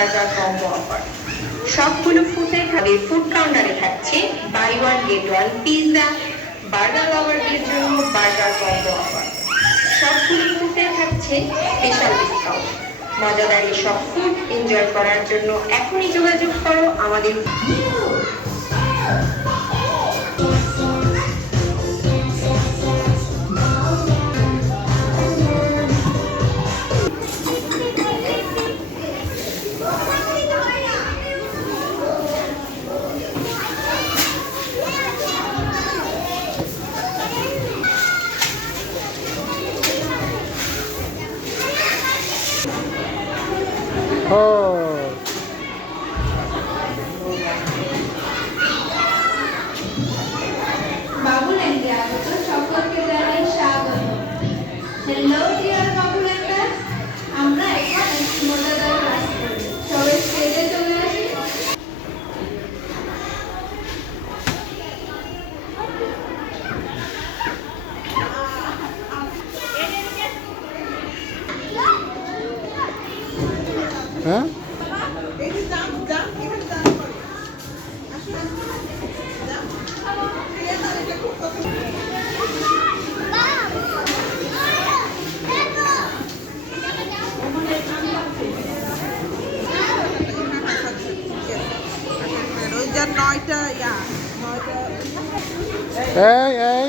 Burger combo offer. সবগুলো ফুডের খাবে ফুড কাউন্টারে থাকছে buy one get one pizza, burger লাভারদের জন্য বার্গার কম্বো অফার। সবগুলো ফুডে থাকছে স্পেশাল ডিসকাউন্ট। মজাদার এই সব ফুড এনজয় করার জন্য এখনই যোগাযোগ করো আমাদের। Oh. বাবুল্যান্ডে আগত সকলকে জানাই স্বাগত। হ্যালো ডিয়ার বাবুল্যান্ডার, আমরা এখন একটি মজাদার ক্লাস করব। সবাই স্টেজে চলে আসি। হ্যাঁ ওই যে 9টা 9টা এই